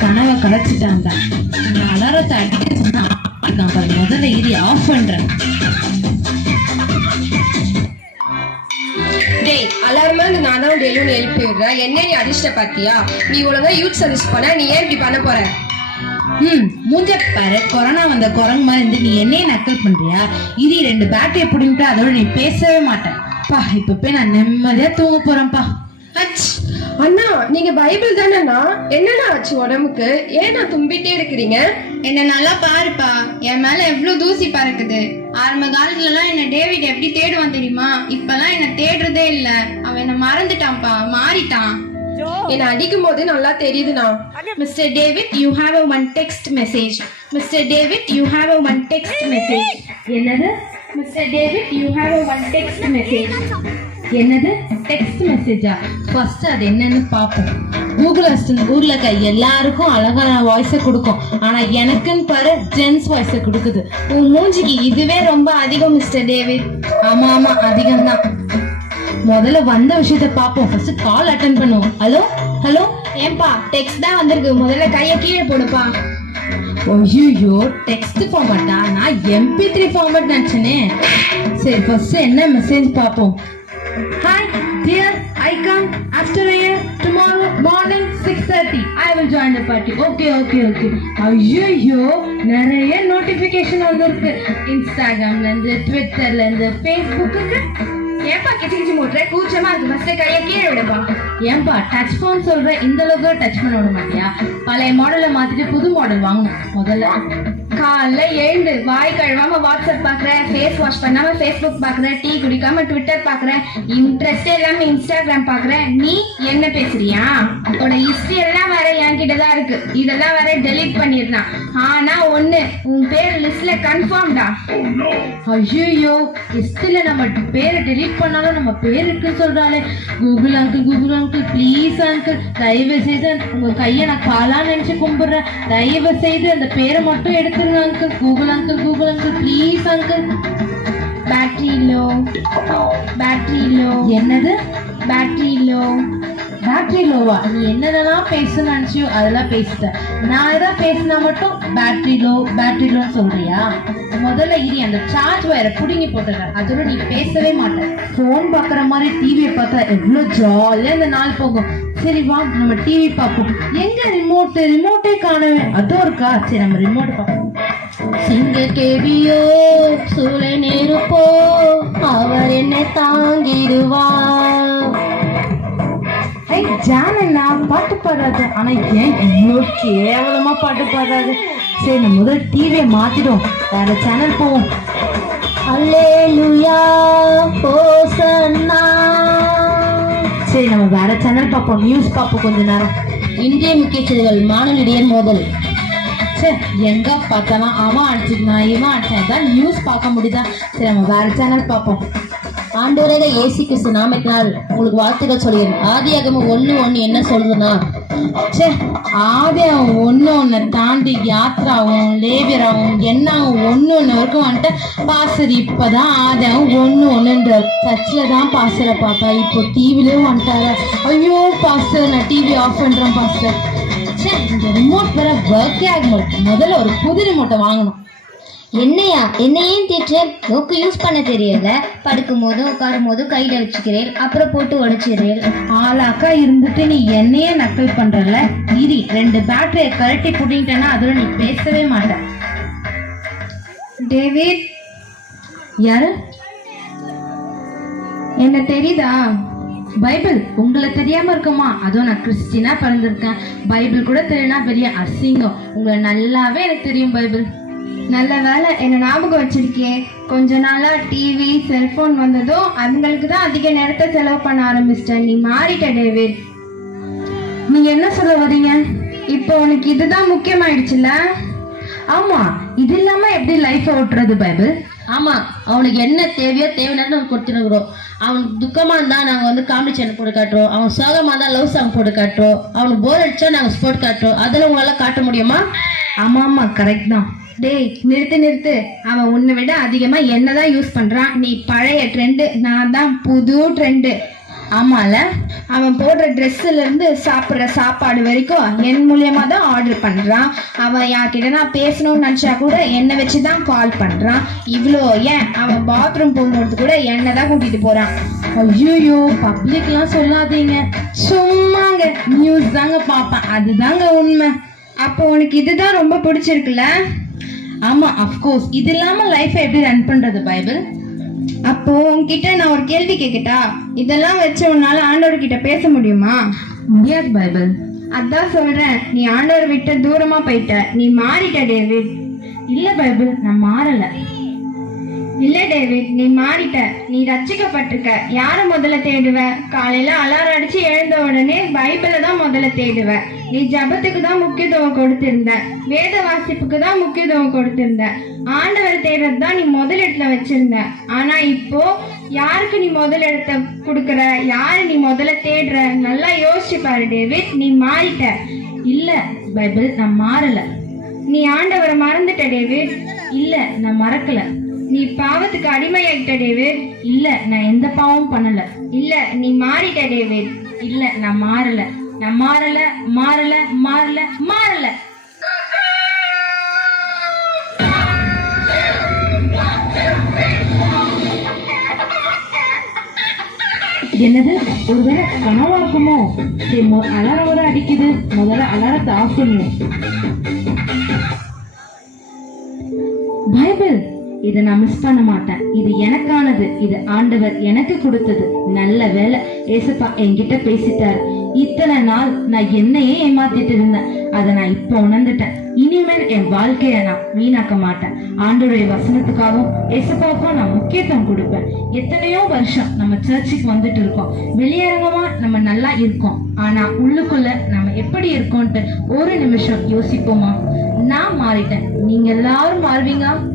கனவை கலைச்சிட்டான்டா நான் அலாரத்தை அடிக்க சொன்னா பாரு முதல்ல இடி ஆஃப் பண்றேன். டேய் அலாரமா இருந்து நான் தான் டெய்லியும் எழுப்பி விடுறேன் என்ன நீ அடிச்சிட்ட பாத்தியா? நீ ஒழுங்கா யூத் சர்வீஸ் பண்ண நீ ஏன் இப்படி பண்ண போற? ம் மூஞ்ச பாரு. கொரோனா வந்த குரங்கு மாதிரி இருந்து நீ என்னையே நக்கல் பண்றியா? இடி ரெண்டு பேட்டரியை பிடிங்கிட்டு அதோட நீ பேசவே மாட்டேன் பா இப்ப போய் நான் நிம்மதியா தூங்க போறேன்ப்பா அண்ணா நீங்க பைபிள் தானேண்ணா? என்னண்ணா ஆச்சு உடம்புக்கு? ஏன் நான் தும்பிட்டே இருக்கிறீங்க? என்ன நல்லா பாருப்பா. என் மேல எவ்வளவு தூசி பறக்குது. ஆரம்ப காலத்துல எல்லாம் என்ன டேவிட் எப்படி தேடுவான் தெரியுமா? இப்பெல்லாம் என்ன தேடுறதே இல்ல. அவன் என்ன மறந்துட்டான்ப்பா. மாறிட்டான். என்ன அடிக்கும் போது நல்லா தெரியுதுண்ணா. Mister David you have a one text message mister David you have a one text message என்னது? Mister David you have a one text message என்னது? டெக்ஸ்ட் மெசேஜா ஃபர்ஸ்ட் அது என்னன்னு பார்ப்போம். கூகுள் அசிஸ்டன்ட் ஊர்ல இருக்க எல்லாருக்கும் அழகான வாய்ஸை கொடுக்கும். ஆனா எனக்குன்னு பாரு ஜென்ஸ் வாய்ஸை கொடுக்குது. உன் மூஞ்சிக்கு இதுவே ரொம்ப அதிகம் மிஸ்டர் டேவிட் ஆமா ஆமா அதிகம்தான். முதல்ல வந்த விஷயத்த பார்ப்போம். ஃபர்ஸ்ட் கால் அட்டன் பண்ணுவோம். ஹலோ ஹலோ ஏன்பா டெக்ஸ்ட் தான் வந்திருக்கு. முதல்ல கையை கீழே போடுப்பா. ஐயோ டெக்ஸ்ட் ஃபார்மட்டா நான் எம்பி த்ரீ ஃபார்மட் நினச்சனே. சரி ஃபர்ஸ்ட் என்ன மெசேஜ் பார்ப்போம். Hi dear, I come after a tomorrow tomorrow six thirty I will join the party. Okay okay okay ஐயோ நிறைய நோட்டிஃபிகேஷன் வந்திருக்கு. இன்ஸ்டாகிராம்ல இருந்து ட்விட்டர்ல இருந்து ஃபேஸ்புக்கு ஏன்பா கிச்சு கிச்சு மூட்டுற கூச்சமா இருக்கு. ஃபர்ஸ்ட் கையை கீழே விடுப்பா. ஏன்பா டச் ஃபோன் சொல்ற? இந்த அளவுக்கு டச் பண்ண விட மாட்டியா? பழைய மாடலை மாத்திட்டு புது மாடல் வாங்கணும். முதல்ல. காலைல எழுந்து வாய் கழுவாம வாட்ஸ்அப் பாக்குறேன் ஃபேஸ் வாஷ் பண்ணாம ஃபேஸ்புக் பாக்குறேன் டீ குடிக்காம ட்விட்டர் பாக்குறேன் இன்ட்ரெஸ்ட் இல்லாம இன்ஸ்டாகிராம் பாக்குறேன் நீ என்ன பேசுறியா? உன்னோட ஹிஸ்டரி எல்லாம் வேற என்கிட்ட தான் இருக்கு. இதெல்லாம் வேற டெலீட் பண்ணிடலாம். ஆனா ஒண்ணு உன் பேர் லிஸ்ட்ல கன்ஃபார்ம்டா ஐயோ ஹிஸ்டரியில நம்ம பேரை டெலீட் பண்ணாலும் நம்ம பேர் இருக்குன்னு சொல்றாளே. Google uncle Google uncle please uncle தயவு செய்து உங்க கையை நான் காலா நினைச்சு கும்பிடுறேன். தயவு செய்து அந்த பேரை மட்டும் எடுத்துருங்க. Uncle Google uncle Google uncle please uncle battery low battery low என்னது? பேட்டரி லோ பேட்டரி லோவா நீ என்னென்னலாம் பேசணும்னு நினச்சியோ அதெல்லாம் பேசிட்டேன் நான் எதாவது பேசினா மட்டும் பேட்டரி லோ பேட்டரி லோன்னு சொல்றியா? முதல்ல இனி அந்த சார்ஜ் வயரை பிடுங்கி போட்டுறேன் அதோட நீ பேசவே மாட்டேன் ஃபோன் பார்க்குற மாதிரி டிவியை பார்த்தா எவ்வளோ ஜாலியாக இந்த நாள் போகும். சரி வா நம்ம டிவி பார்ப்போம். எங்க ரிமோட்டு ரிமோட்டே காணவே அதுவும் இருக்கா. சரி நம்ம ரிமோட் பார்ப்போம். சிங்க கேவியோ சூழ நேருப்போ அவர் என்னை தாங்கிடுவார். ஜானண்ணா பாட்டு பாடாது. ஆனா ஏன் இவ்வளோ கேவலமா பாட்டு பாடாது? சரி நம்ம முதல் டிவியை மாத்திடும் வேற சேனல் போவோம். அல்லேலுயா ஹோசன்னா சரி நம்ம வேற சேனல் பார்ப்போம். நியூஸ் பார்ப்போம் கொஞ்ச நேரம். இந்திய முக்கிய செய்திகள் மாநிலடியர் மோதல் சே எங்க பார்த்தாலும் அவன் அடிச்சுக்கலாம் இவன் அடிச்சான். தான் நியூஸ் பார்க்க முடியுதா? சரி நம்ம வேற சேனல் பார்ப்போம். ஆண்டோரக ஏசி கிறிஸ்து நாமத்தினால் உங்களுக்கு வாழ்த்துக்கள் ஆதி ஆதியாகமம் ஒண்ணு ஒண்ணு என்ன சொல்றதுன்னா ச்சே ஆதி அவன் ஒன்று ஒன்று தாண்டி யாத்ராவும் என்ன என்னாவும் ஒன்று ஒன்று வரைக்கும் வந்துட்டு பாசர் இப்போ தான் ஆதி அவன் ஒன்று ஒன்றுன்ற சர்ச்சில் தான் பாசரை பார்த்தா இப்போ டிவிலையும் வந்துட்டாரு? ஐயோ பாஸ்டர் நான் டிவி ஆஃப் பண்ணுறேன் பாஸ்டர். ச்சே இந்த ரிமோட் வேற ஒர்க்கே ஆக மாட்டேன் முதல்ல ஒரு புது ரிமோட்டை வாங்கணும். என்னையா? என்னையும் திட்டு நோக்கு யூஸ் பண்ண தெரியல. படுக்கும் போதும் உட்காரும் போதும் கையில வச்சுக்கிறேன். அப்புறம் போட்டு உடைச்சிடுறேன். ஆளாக்கா இருந்துட்டு நீ என்னையே நக்கல் பண்றல இரி ரெண்டு பேட்டரியை கழட்டி புட்டிங்கிட்டேன்னா அதோட நீ பேசவே மாட்டேன் டேவிட்? யாரு? என்ன தெரியுதா? பைபிள் உங்களை தெரியாம இருக்குமா? அதுவும் நான் கிறிஸ்டினா பிறந்திருக்கேன். பைபிள் கூட தெரியும்னா பெரிய அசிங்கம். உங்களை நல்லாவே எனக்கு தெரியும் பைபிள். நல்ல வேலை என்ன ஞாபகம் வச்சிருக்கே கொஞ்ச நாளா டிவி செல்போன் வந்ததும் அதுங்களுக்கு தான் அதிக நேரத்தை செலவு பண்ண ஆரம்பிச்சிட்ட நீ மாறிட்ட டேவிட். நீங்க என்ன சொல்ல வரீங்க? இப்போ உனக்கு இதுதான் முக்கியமாயிடுச்சுல ஆமா இது இல்லாம எப்படி லைஃபை ஓட்டுறது பைபிள்? ஆமா அவனுக்கு என்ன தேவையோ தேவையில்லாத கொடுத்துருக்குறோம். அவனுக்கு துக்கமா இருந்தா நாங்க வந்து காமெடி சேனல் போட்டு காட்டுறோம். அவன் சோகமா இருந்தா லவ் சாங் போட்டு காட்டுறோம். அவனுக்கு போர் அடிச்சா நாங்க ஸ்போர்ட் காட்டுறோம். அதுல உங்களால காட்ட முடியுமா? ஆமா ஆமா கரெக்ட் தான். டேய் நிறுத்து நிறுத்து. அவன் உன்னை விட அதிகமா என்னதான் யூஸ் பண்றான் நீ பழைய ட்ரெண்டு நான் தான் புது ட்ரெண்டு ஆமால. அவன் போடுற ட்ரெஸ்ஸுல இருந்து சாப்பிட்ற சாப்பாடு வரைக்கும் என் மூலியமா தான் ஆர்டர் பண்றான். அவன் யார்கிட்ட நான் பேசணும்னு நினைச்சா கூட என்னை வச்சு தான் கால் பண்றான். இவ்வளோ ஏன்? அவன் பாத்ரூம் போகும்போது கூட என்னை தான் கூட்டிட்டு போறான். ஐயோ பப்ளிக்லாம் சொல்லாதீங்க. சும்மாங்க. நியூஸ் தாங்க பார்ப்பேன். அதுதாங்க உண்மை. அப்போ உனக்கு இதுதான் ரொம்ப பிடிச்சிருக்குல்ல? ஆமா அஃப்கோர்ஸ் இது இல்லாம லைஃப்பை எப்படி ரன் பண்றது பைபிள்? அப்போ உன்கிட்ட நான் ஒரு கேள்வி கேட்கட்டா இதெல்லாம் வச்சு உன்னால ஆண்டவர் கிட்ட பேச முடியுமா? முடியாது பைபிள். அதான் சொல்றேன். நீ ஆண்டவர் விட்டு தூரமா போயிட்ட. நீ மாறிட்ட டேவிட். இல்ல பைபிள். நான் மாறல. இல்ல டேவிட் நீ மாறிட்ட. நீ ரச்சிக்கப்பட்டிருக்க யார முதல்ல தேடுவ? காலையில அலாரம் அடிச்சு எழுந்த உடனே பைபிளை தான் முதல்ல தேடுவ. நீ ஜபத்துக்கு தான் முக்கியத்துவம் கொடுத்திருந்த. வேத வாசிப்புக்கு தான் முக்கியத்துவம் கொடுத்திருந்த. ஆண்டவர் தேடுறது தான் நீ முதல் இடத்துல வச்சிருந்த. ஆனா இப்போ யாருக்கு நீ முதல் இடத்த கொடுக்குற? யாரு நீ முதல்ல தேடுற? நல்லா யோசிச்சு பாரு டேவிட். நீ மாறிட்ட. இல்ல பைபிள் நான் மாறல. நீ ஆண்டவரை மறந்துட்ட டேவிட். இல்ல நான் மறக்கல. நீ பாவத்துக்கு அடிமையாயிட்ட டேவிட் இல்ல நான் எந்த பாவமும் பண்ணல. இல்ல நீ மாறிட்ட டேவிட் இல்ல நான் மாறல. நான் மாறல மாறல மாறல மாறல. என்னது? ஒருவேளை கனவா இருக்குமோ சரி மொ- அலாரம் வர அடிக்குது. முதல்ல அலாரத்தை ஆஃப் பண்ணுவோம் பைபிள் இதை நான் மிஸ் பண்ண மாட்டேன். இது எனக்கானது. இது ஆண்டவர் எனக்கு கொடுத்தது. நல்ல வேலை ஏசப்பா என்கிட்ட பேசிட்டாரு. இத்தனை நாள் நான் என்னையே ஏமாத்திட்டு இருந்தேன். அதை நான் இப்போ உணர்ந்துட்டேன். இனிமேல் என் வாழ்க்கையை நான் வீணாக்க மாட்டேன். ஆண்டோடைய வசனத்துக்காகவும் எசப்பாவுக்கும் நான் முக்கியத்துவம் கொடுப்பேன். எத்தனையோ வருஷம் நம்ம சர்ச்சுக்கு வந்துட்டு இருக்கோம். வெளியரங்கமா நம்ம நல்லா இருக்கோம். ஆனா உள்ளுக்குள்ள நம்ம எப்படி இருக்கோம்ட்டு ஒரு நிமிஷம் யோசிப்போமா? நான் மாறிட்டேன். நீங்க எல்லாரும் மாறுவீங்க